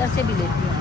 अंदर से भी लेती हूँ।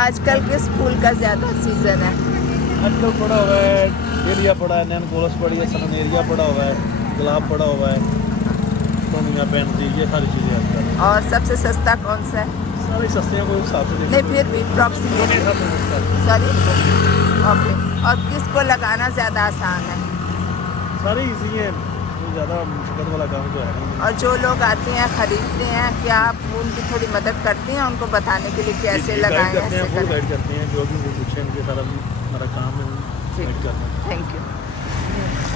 आजकल किस फूल का ज़्यादा सीज़न है? आजकल पड़ा हुआ है एरिया पड़ा है, नैन कोरस पड़ी है, सननेरिया पड़ा हुआ है, गुलाब पड़ा हुआ है, टोनिया पेंटी, ये सारी चीज़ें आजकल। और सबसे सस्ता कौन सा है? सारी सस्ते हैं, कोई हिसाब से नहीं फिर भी अप्रॉक्सीमेट। Sorry okay. और किसको लगाना ज़्यादा आसान है? सारे इजी हैं, कोई ज़्यादा मुश्किल वाला काम तो है नहीं। और जो लोग आते हैं खरीदते हैं, क्या आप उनकी थोड़ी मदद करती हैं उनको बताने के लिए कैसे लगाएं? करते हैं, ऐसे फुल करें? गाइड करते हैं, जो भी वो पूछे उनके सारा हमारा काम है गाइड करना। Thank you.